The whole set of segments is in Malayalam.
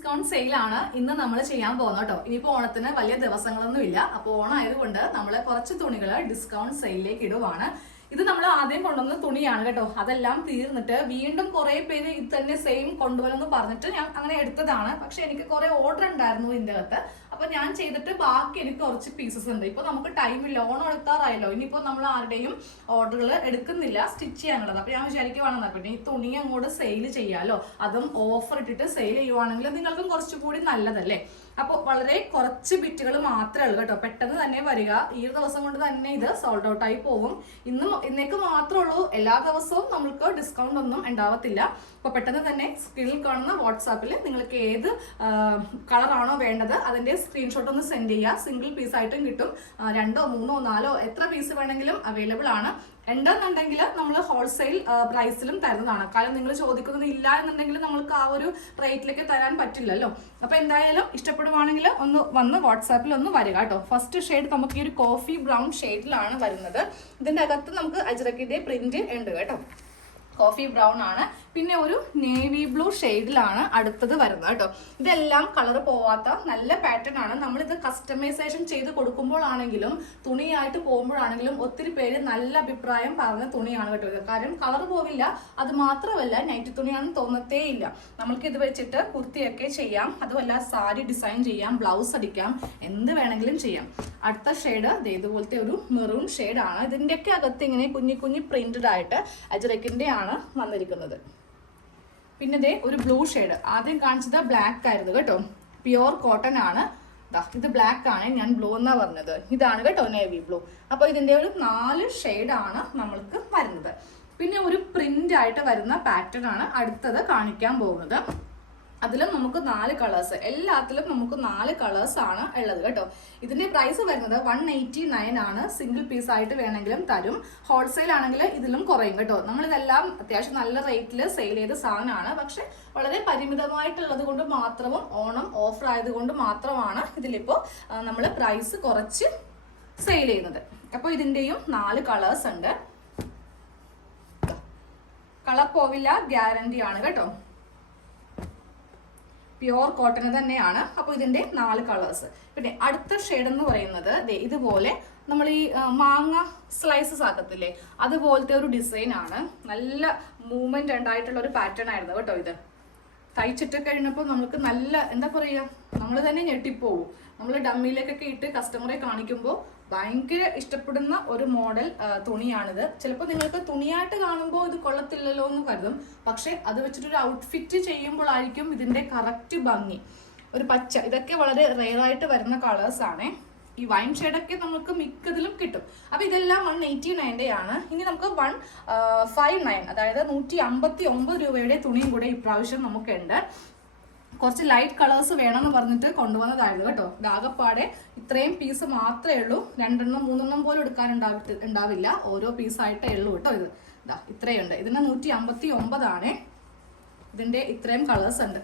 ഡിസ്കൗണ്ട് സെയിലാണ് ഇന്ന് നമ്മൾ ചെയ്യാൻ പോകുന്നത് കേട്ടോ. ഇനിയിപ്പോൾ ഓണത്തിന് വലിയ ദിവസങ്ങളൊന്നും ഇല്ല. അപ്പോൾ ഓണം ആയതുകൊണ്ട് നമ്മൾ കുറച്ച് തുണികൾ ഡിസ്കൗണ്ട് സെയിലിലേക്ക് ഇടുവാണ്. ഇത് നമ്മൾ ആദ്യം കൊണ്ടുവന്ന തുണിയാണ് കേട്ടോ. അതെല്ലാം തീർന്നിട്ട് വീണ്ടും കുറെ പേര് ഇത് തന്നെ സെയിം കൊണ്ടുവരുമെന്ന് പറഞ്ഞിട്ട് ഞാൻ അങ്ങനെ എടുത്തതാണ്. പക്ഷെ എനിക്ക് കുറെ ഓർഡർ ഉണ്ടായിരുന്നു ഇതിൻ്റെ അകത്ത്. അപ്പൊ ഞാൻ ചെയ്തിട്ട് ബാക്കി എനിക്ക് കുറച്ച് പീസസ് ഉണ്ട്. ഇപ്പൊ നമുക്ക് ടൈമില്ല, ഓണം എടുക്കാറായല്ലോ. ഇനിയിപ്പോ നമ്മൾ ആരുടെയും ഓർഡറുകൾ എടുക്കുന്നില്ല സ്റ്റിച്ച് ചെയ്യാനുള്ളത്. അപ്പൊ ഞാൻ വിചാരിക്കുവാണെന്നാ പിന്നെ ഈ തുണി അങ്ങോട്ട് സെയിൽ ചെയ്യാലോ, അതും ഓഫർ ഇട്ടിട്ട് സെയിൽ ചെയ്യുവാണെങ്കിൽ നിങ്ങൾക്കും കുറച്ചുകൂടി നല്ലതല്ലേ. അപ്പോൾ വളരെ കുറച്ച് ബിറ്റുകൾ മാത്രമേ ഉള്ളൂ കേട്ടോ. പെട്ടെന്ന് തന്നെ വരിക. ഈ ദിവസം കൊണ്ട് തന്നെ ഇത് സോൾഡ് ഔട്ട് ആയി പോകും. ഇന്നേക്ക് മാത്രമേ ഉള്ളൂ. എല്ലാ ദിവസവും നമുക്ക് ഡിസ്കൗണ്ട് ഒന്നും ഉണ്ടാവത്തില്ല. അപ്പോൾ പെട്ടെന്ന് തന്നെ സ്ക്രീനിൽ കാണുന്ന വാട്സാപ്പിൽ നിങ്ങൾക്ക് ഏത് കളറാണോ വേണ്ടത് അതിന്റെ സ്ക്രീൻഷോട്ട് ഒന്ന് സെൻഡ് ചെയ്യുക. സിംഗിൾ പീസ് ആയിട്ടും കിട്ടും. 2, 3, 4 എത്ര പീസ് വേണമെങ്കിലും അവൈലബിൾ ആണ്. ഉണ്ടെന്നുണ്ടെങ്കിൽ നമ്മൾ ഹോൾസെയിൽ പ്രൈസിലും തരുന്നതാണ്. കാരണം നിങ്ങൾ ചോദിക്കുന്നത് ഇല്ല എന്നുണ്ടെങ്കിൽ നമ്മൾക്ക് ആ ഒരു റേറ്റിലേക്ക് തരാൻ പറ്റില്ലല്ലോ. അപ്പൊ എന്തായാലും ഇഷ്ടപ്പെടുവാണെങ്കിൽ ഒന്ന് വന്ന് വാട്സാപ്പിൽ ഒന്ന് വരിക കേട്ടോ. ഫസ്റ്റ് ഷെയ്ഡ് നമുക്ക് ഈ ഒരു കോഫി ബ്രൗൺ ഷെയ്ഡിലാണ് വരുന്നത്. ഇതിന്റെ അകത്ത് നമുക്ക് അജ്രക്കിന്റെ പ്രിന്റ് ഉണ്ട് കേട്ടോ. കോഫി ബ്രൗൺ ആണ്. പിന്നെ ഒരു നേവി ബ്ലൂ ഷെയ്ഡിലാണ് അടുത്തത് വരുന്നത് കേട്ടോ. ഇതെല്ലാം കളർ പോവാത്ത നല്ല പാറ്റേൺ ആണ്. നമ്മളിത് കസ്റ്റമൈസേഷൻ ചെയ്ത് കൊടുക്കുമ്പോഴാണെങ്കിലും തുണിയായിട്ട് പോകുമ്പോഴാണെങ്കിലും ഒത്തിരി പേര് നല്ല അഭിപ്രായം പറഞ്ഞ തുണിയാണ് കേട്ടോ ഇത്. കാര്യം കളർ പോവില്ല. അത് മാത്രമല്ല നൈറ്റ് തുണിയാണെന്ന് തോന്നത്തേ ഇല്ല. നമ്മൾക്ക് ഇത് വെച്ചിട്ട് കുർത്തിയൊക്കെ ചെയ്യാം. അതുമല്ല സാരി ഡിസൈൻ ചെയ്യാം, ബ്ലൗസ് അടിക്കാം, എന്ത് വേണമെങ്കിലും ചെയ്യാം. അടുത്ത ഷെയ്ഡ് ഇതുപോലത്തെ ഒരു മെറൂൺ ഷെയ്ഡാണ്. ഇതിൻ്റെയൊക്കെ അകത്ത് ഇങ്ങനെ കുഞ്ഞി കുഞ്ഞി പ്രിന്റഡ് ആയിട്ട് അജ്രക്കിന്റെ ആണ് വന്നിരിക്കുന്നത്. പിന്നെ ദേ ഒരു ബ്ലൂ ഷെയ്ഡ്. ആദ്യം കാണിച്ചത് ബ്ലാക്ക് ആയിരുന്നു കേട്ടോ. പ്യുവർ കോട്ടൺ ആണ്. ഇത് ബ്ലാക്ക് ആണ്, ഞാൻ ബ്ലൂ എന്നാ പറഞ്ഞത്. ഇതാണ് കേട്ടോ നേവി ബ്ലൂ. അപ്പൊ ഇതിന്റെ ഒരു 4 ഷെയ്ഡാണ് നമ്മൾക്ക് വരുന്നത്. പിന്നെ ഒരു പ്രിന്റ് ആയിട്ട് വരുന്ന പാറ്റേൺ ആണ് അടുത്തത് കാണിക്കാൻ പോകുന്നത്. അതിലും നമുക്ക് 4 കളേഴ്സ്, എല്ലാത്തിലും നമുക്ക് 4 കളേഴ്സ് ആണ് ഉള്ളത് കേട്ടോ. ഇതിന്റെ പ്രൈസ് വരുന്നത് 189 ആണ്. സിംഗിൾ പീസ് ആയിട്ട് വേണമെങ്കിലും തരും. ഹോൾസെയിൽ ആണെങ്കിൽ ഇതിലും കുറയും കേട്ടോ. നമ്മളിതെല്ലാം അത്യാവശ്യം നല്ല റേറ്റിൽ സെയിൽ ചെയ്ത സാധനമാണ്. പക്ഷെ വളരെ പരിമിതമായിട്ടുള്ളത് കൊണ്ട് മാത്രവും ഓണം ഓഫർ ആയതുകൊണ്ട് മാത്രമാണ് ഇതിലിപ്പോ നമ്മൾ പ്രൈസ് കുറച്ച് സെയിൽ ചെയ്യുന്നത്. അപ്പോൾ ഇതിന്റെയും 4 കളേഴ്സ് ഉണ്ട്. കളർ പോവില്ല, ഗ്യാരണ്ടി ആണ് കേട്ടോ. പ്യുവർ കോട്ടൺ തന്നെയാണ്. അപ്പോൾ ഇതിന്റെ 4 കളേഴ്സ്. പിന്നെ അടുത്ത ഷെയ്ഡ് എന്ന് പറയുന്നത് ഇതുപോലെ നമ്മൾ ഈ മാങ്ങ സ്ലൈസസ് ആക്കത്തില്ലേ, അതുപോലത്തെ ഒരു ഡിസൈൻ ആണ്. നല്ല മൂവ്മെന്റ് ഉണ്ടായിട്ടുള്ള ഒരു പാറ്റേൺ ആയിരുന്നു കേട്ടോ. ഇത് തയ്ച്ചിട്ട് കഴിഞ്ഞപ്പോൾ നമുക്ക് നല്ല എന്താ പറയുക, നമ്മൾ തന്നെ ഞെട്ടിപ്പോവും. നമ്മൾ ഡമ്മിയിലേക്കൊക്കെ ഇട്ട് കസ്റ്റമറെ കാണിക്കുമ്പോൾ ഭയങ്കര ഇഷ്ടപ്പെടുന്ന ഒരു മോഡൽ തുണിയാണിത്. ചിലപ്പോൾ നിങ്ങൾക്ക് തുണിയായിട്ട് കാണുമ്പോൾ ഇത് കൊള്ളത്തില്ലല്ലോ എന്ന് കരുതും. പക്ഷെ അത് വെച്ചിട്ടൊരു ഔട്ട്ഫിറ്റ് ചെയ്യുമ്പോഴായിരിക്കും ഇതിന്റെ കറക്റ്റ് ഭംഗി. ഒരു പച്ച, ഇതൊക്കെ വളരെ റെയർ ആയിട്ട് വരുന്ന കളേഴ്സ് ആണ്. ഈ വൈൻ ഷെയ്ഡൊക്കെ നമുക്ക് മിക്കതിലും കിട്ടും. അപ്പൊ ഇതെല്ലാം 189 ആണ്. ഇനി നമുക്ക് 159, അതായത് 159 രൂപയുടെ തുണിയും കൂടെ ഇപ്രാവശ്യം നമുക്കുണ്ട്. കുറച്ച് ലൈറ്റ് കളേഴ്സ് വേണമെന്ന് പറഞ്ഞിട്ട് കൊണ്ടുവന്നതായിരുന്നു കേട്ടോ. ആകപ്പാടെ ഇത്രയും പീസ് മാത്രമേ ഉള്ളൂ. 2 3 പോലും എടുക്കാനുണ്ടാവില്ല. ഓരോ പീസായിട്ടേ ഉള്ളൂ കേട്ടോ. ഇത് ഇത്രയുണ്ട്. ഇതിന് 159 ആണ്. ഇതിന്റെ ഇത്രയും കളേഴ്സ് ഉണ്ട്.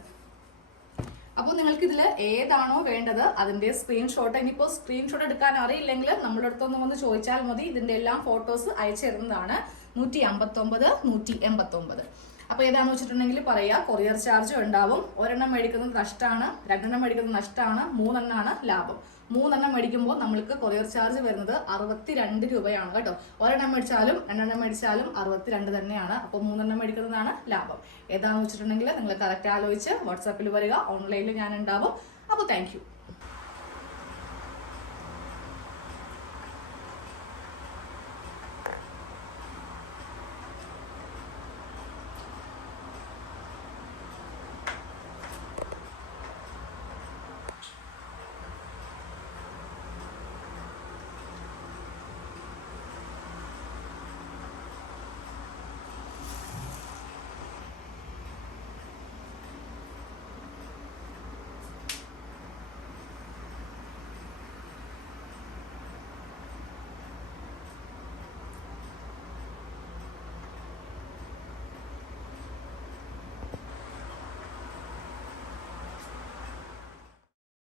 അപ്പോൾ നിങ്ങൾക്ക് ഇതിൽ ഏതാണോ വേണ്ടത് അതിന്റെ സ്ക്രീൻഷോട്ട്, ഇനിയിപ്പോൾ സ്ക്രീൻഷോട്ട് എടുക്കാൻ അറിയില്ലെങ്കിൽ നമ്മുടെ അടുത്തൊന്ന് വന്ന് ചോദിച്ചാൽ മതി. ഇതിന്റെ എല്ലാം ഫോട്ടോസ് അയച്ചു തരുന്നതാണ്. 159, 189. അപ്പോൾ ഏതാണെന്ന് വെച്ചിട്ടുണ്ടെങ്കിൽ പറയാ. കൊറിയർ ചാർജ് ഉണ്ടാവും. ഒരെണ്ണം മേടിക്കുന്നത് നഷ്ടമാണ്, 2 മേടിക്കുന്നത് നഷ്ടമാണ്, 3 ലാഭം. 3 മേടിക്കുമ്പോൾ നമ്മൾക്ക് കൊറിയർ ചാർജ് വരുന്നത് 62 രൂപയാണ് കേട്ടോ. ഒരെണ്ണം മേടിച്ചാലും 2 മേടിച്ചാലും 62 തന്നെയാണ്. അപ്പോൾ 3 മേടിക്കുന്നതാണ് ലാഭം. ഏതാണെന്ന് വെച്ചിട്ടുണ്ടെങ്കിൽ നിങ്ങൾ കറക്റ്റ് ആലോചിച്ച് വാട്സാപ്പിൽ വരിക. ഓൺലൈനിൽ ഞാൻ ഉണ്ടാവും. അപ്പോൾ താങ്ക് യു.